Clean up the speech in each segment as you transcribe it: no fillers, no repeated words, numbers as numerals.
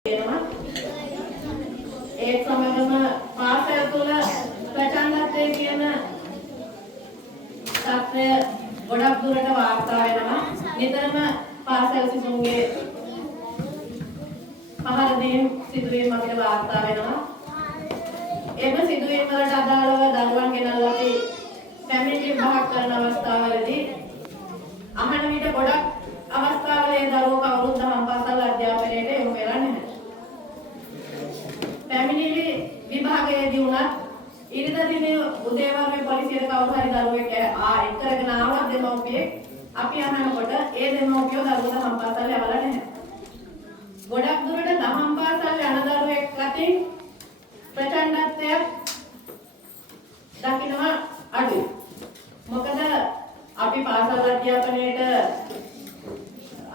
ඒ සමගම පාසල් තුළ ප්‍රචණ්ඩත්වයේ කියන තත්ත්වය ගොඩක් දුරට වාර්තා වෙනවා. නිතරම පාසල් සිසුන්ගේ පහර දීම් සිදුවීම් අපිට වාර්තා වෙනවා. එම සිදුවීම් වලට අදාළව දරුවන් ගෙනල්ලා අපි පැමිණිලි විභාග කරන අවස්ථාවලදී අහන විට ගොඩක් අවස්ථාවල ඒ දරුවෝ කවුරුත් දහම් පාසල් අධ්‍යාපනයට යොමු වෙලා නැහැ. පැමිණිලි විභාගයේදී උනත් ඉරිදා දිනේ උදේවරුේ පොලිසියට කවුරු හරි දරුවෙක් එක්කරගෙන ආවොත් දෙමව්පියෙක් අපි අහනකොට ඒ දෙමව්පියෝ දරුවෝ දහම් පාසල් යවලා නැහැ. ගොඩක් දුරට දහම් පාසල් යන දරුවෙක් අතින් ප්‍රචණ්ඩත්වයක් දකින්නවා අඩුයි. මොකද අපි පාසල් අධ්‍යාපනයේට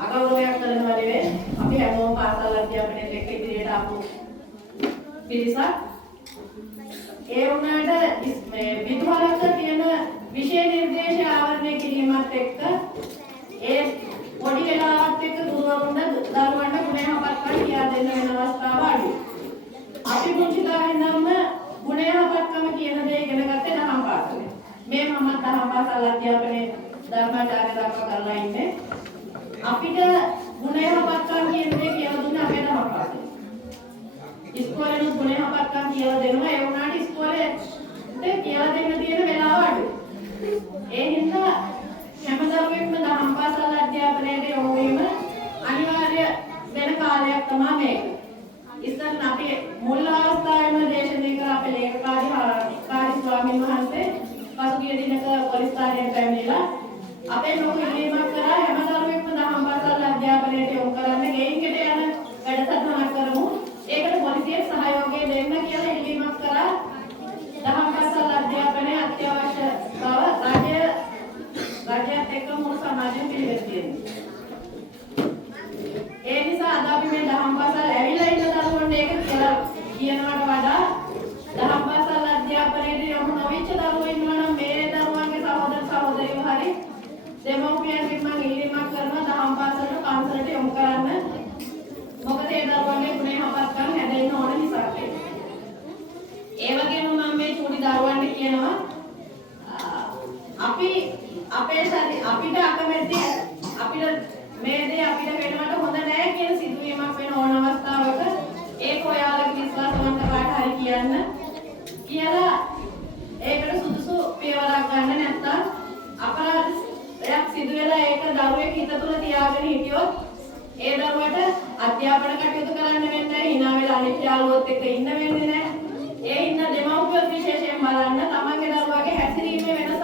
අගෞරවයක් කරනවා නෙවෙයි. අපි හැමෝම පාසල් අධ්‍යාපනයේට එක්ක ඉදිරියට ආපු පිරිසක්. ඒ වුණාට මේ විදුහලක තියෙන විශේෂ නිර්දේශ ආවරණය කිරීමත් එක්ක ඒ පොඩි වෙලාවත් එක්ක දුරවරුන්ට දරුවන්ට ගුණයහපත්කම් කියා දෙන්න වෙන අවස්ථාව අඩුයි. අපි මුංචි දාගෙනම ගුණයහපත්කම කියන දේ ඉගෙන ගත්තේ දහම් පාසලේ. මේ මම දහම් පාසල් අධ්‍යාපනයේ ධර්මාචාර්ය ධර්ම කරලා ඉන්නේ. අපිට ගුණයහපත්කම් කියන දේ කියලා දුන්නේ අපේ දහම් පාසලේ. ඉස්කෝලේ ගුණයහපත්කම් කියලා දෙනවා. ඒ වුණාට ඉස්කෝලේ කියලා දෙන්න තියෙන වෙලාව අඩුයි. ඒ හින්දා හැම දරුවෙක්ම දහම් පාසල් අධ්‍යාපනයට යොමු වීම අනිවාර්ය වෙන කාලයක් තමයි මේක. ඉතින් අපි මුල් අවස්ථාවේම දේශනය කර අපේ ලේකකාරී ස්වාමීන් වහන්සේ පසුගිය දිනක පොලිස් ස්ථානයට පැමිණිලා අපේ ලොකු ඉල්ලීමක් කරා හැම දරුවෙක්ම දහම් පාසල් අධ්‍යාපනයට යොමු කරන්න ගෙයින්කට යන වැඩසටහනක් කරමු. ඒකට පොලිසිය සහයෝගය දෙන්න කියලා ඉල්ලීමක් කරා. දහම් පාසල් අධ්‍යාපනය අත්‍යවශ්‍ය බව රාජ්‍යයත් එක්ක මුළු සමාජයෙන් පිළිගන්න තියෙනවා. ඒ නිසා අද අපි මේ දහම් පාසල් ඇවිල්ලා ඉන්න දරුවන්ට ඒක කියලා කියනවට වඩා දහම් පාසල් අධ්‍යාපනයේට යොමු නොවෙච්ච දරුවෝ ඉන්නවා නම් මේ දරුවන්ගේ සහෝදර සහෝදරියෝ හරි දෙමව්පියන්ගෙන් මම ඉල්ලීමක් කරනවා දහම් පාසලට පන්සලට යොමු කරන්න. මොකද ඒ දරුවන්ගේ ගුණයහපත්කම් හැදෙන්න ඕන නිසා. ඒ වගේම මම මේ චූටි දරුවන්ට කියනවා අපි අපිට අකමැති අපිට මේ දේ අපිට වෙනවට හොඳ නැහැ කියන සිදුවීමක් වෙන ඕන අවස්ථාවක ඒක ඔයාලගේ විශ්වාසවන්තකාට හරි කියන්න කියලා ඒකට සුදුසු පියවරක් ගන්න නැත්නම් අපරාධයක් සිදු වෙලා ඒක දරුවෙක් හිත තුළ තියාගෙන හිටියොත් ඒ දරුවට අධ්‍යාපන කටයුතු කරන්න වෙන්නේ නැහැ, hina වෙලා අනිත් යාළුවොත් එක්ක ඉන්න වෙන්නේ නැහැ. ඒ හින්දා දෙමව්පියෝ විශේෂයෙන් බලන්න තමන්ගේ දරුවාගේ හැසිරීමේ වෙනසක්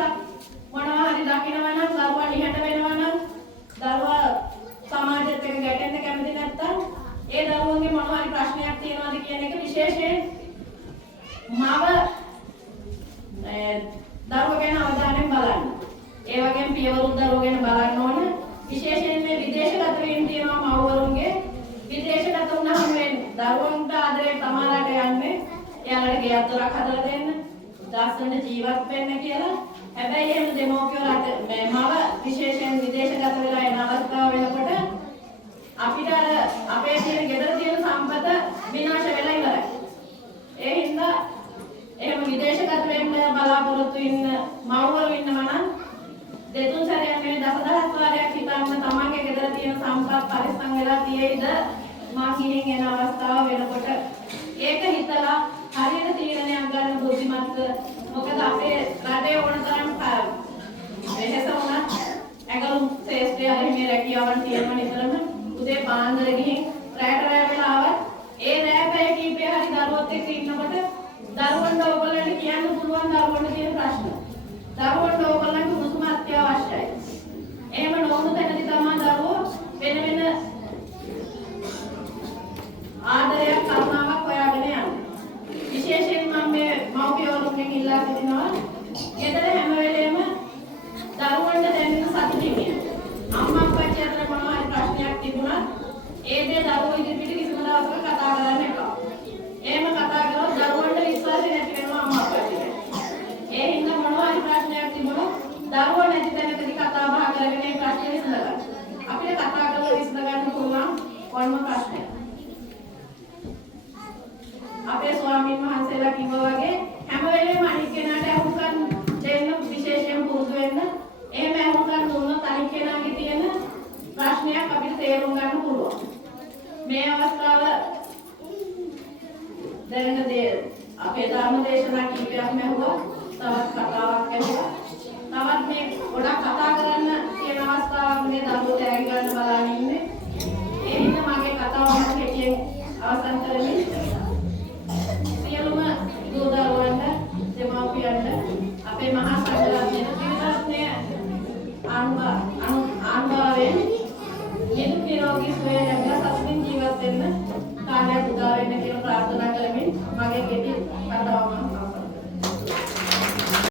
මොනවා හරි දකිනවා නම් දරුවා නිහඬ වෙනවා නම් දරුවා සමාජයත් එක්ක ගැටෙන්න කැමති නැත්නම් ඒ දරුවන්ගේ මොනවා හරි ප්‍රශ්නයක් තියෙනවද කියන එක විශේෂයෙන් මව දරුවා ගැන අවධානයෙන් බලන්න. ඒ වගේම පියවරුන් දරුවා ගැන බලන්න ඕන. විශේෂයෙන් මේ විදේශගත වීම තියෙනවා මව්වරුන්ගේ. විදේශගත වුණාම මේ දරුවන්ට ආදරේ තමාලට යන්නේ එයාලට ගෙයක් දොරක් හදලා දෙන්න, ලස්සන ජීවත් වෙන්න කියලා. හැබැයි එහෙම දෙමෝපියෝ රට මව විශේෂයෙන් විදේශගත වෙලා එන අවස්ථාව වෙනකොට අපිට අපේ තියෙන ගෙදර තියෙන සම්පත විනාශ වෙලා ඉවරයි. ඒ හින්දා එහෙම විදේශගත වෙන්න බලාපොරොත්තු ඉන්න මව්වරු ඉන්නවා නම් දෙතුන් සැරයක් නෙවෙයි දසදහස් වාරයක් හිතන්න තමන්ගේ ගෙදර තියෙන සම්පත් පරිස්සම් වෙලා තියෙයිද මා කිහින් එන අවස්ථාව වෙනකොට ඒක හිතලා හරියට තීරණයක් ගන්න බුද්ධිමත්ව. මොකද අපේ රටේ ඕන තරම් වෙනස වුණත් ඇඟලුම් ශේෂ්ත්‍රය හරි මේ රැකියාවන් තියෙනවා නිතරම. උදේ පාන්දර ගිහින් රැට රැ වෙලා ආවත් ඒ රැ පැය කීපය හරි දරුවොත් එක්ක ඉන්නකොට දරුවන්ට ඕගොල්ලන්ට කියන්න පුළුවන් දරුවන්ට තියෙන ප්‍රශ්න. දරුවන්ට ඕගොල්ලන්ට උණුසුම අත්‍යවශ්‍යයි. එහෙම නොවුණු තැනදී තමයි දරුවෝ වෙන වෙන ආදරයක් කරුණාවක් හොයාගෙන යන්නේ. විශේෂයෙන් මම මේ මව්පියවරුන්ගෙන් ඉල්ලා සිටිනවා ගෙදර හැම වෙලේම දරුවන්ට දැනෙන සතුටින් අම්මා අප්පච්චි අතර මොනවා හරි ප්‍රශ්නයක් තිබුණත් ඒ දේ දරුවෝ ඉදිරියට කිසිම දවසක කතා කරන්න එපා. එහෙම කතා කරොත් දරුවන්ට විශ්වාසය නැති වෙනවා අම්මා අප්පච්චිට. ඒ හින්දා මොනවා හරි ප්‍රශ්නයක් තිබුණොත් දරුවෝ නැති තැනකදී කතා බහ කරගෙන ඒ ප්‍රශ්නේ විසඳගන්න. අපිට කතා කරලා විසඳ ගන්න පුළුවන් ඕනම ප්‍රශ්නයක්. තේරුම් ගන්න පුළුවන්. මේ අවස්ථාව දැනට අපේ ධර්ම දේශනා කීපයක්ම ඇහුවා. තවත් කතාවක් ඇහුවා. තවත් මේ ගොඩක් කතා කරන්න තියෙන අවස්ථාවක් මේ දරුවෝ තෑගි ගන්න බලන්න ඉන්නේ. ඒ හින්දා මගේ කතාව මම කෙටියෙන් අවසන් කරමි. සියලුම දූ දරුවන්ට දෙමාපියන්ට අපේ මහා සංඝරත්නයේ ත්‍රිරත්නය ආන්භාවයෙන් නිදුක් නිරෝගී සුවය ලැබලා සතුටින් ජීවත් වෙන්න කාලයක් උදා වෙන්න කියලා ප්‍රාර්ථනා කරමින් මගේ කෙටි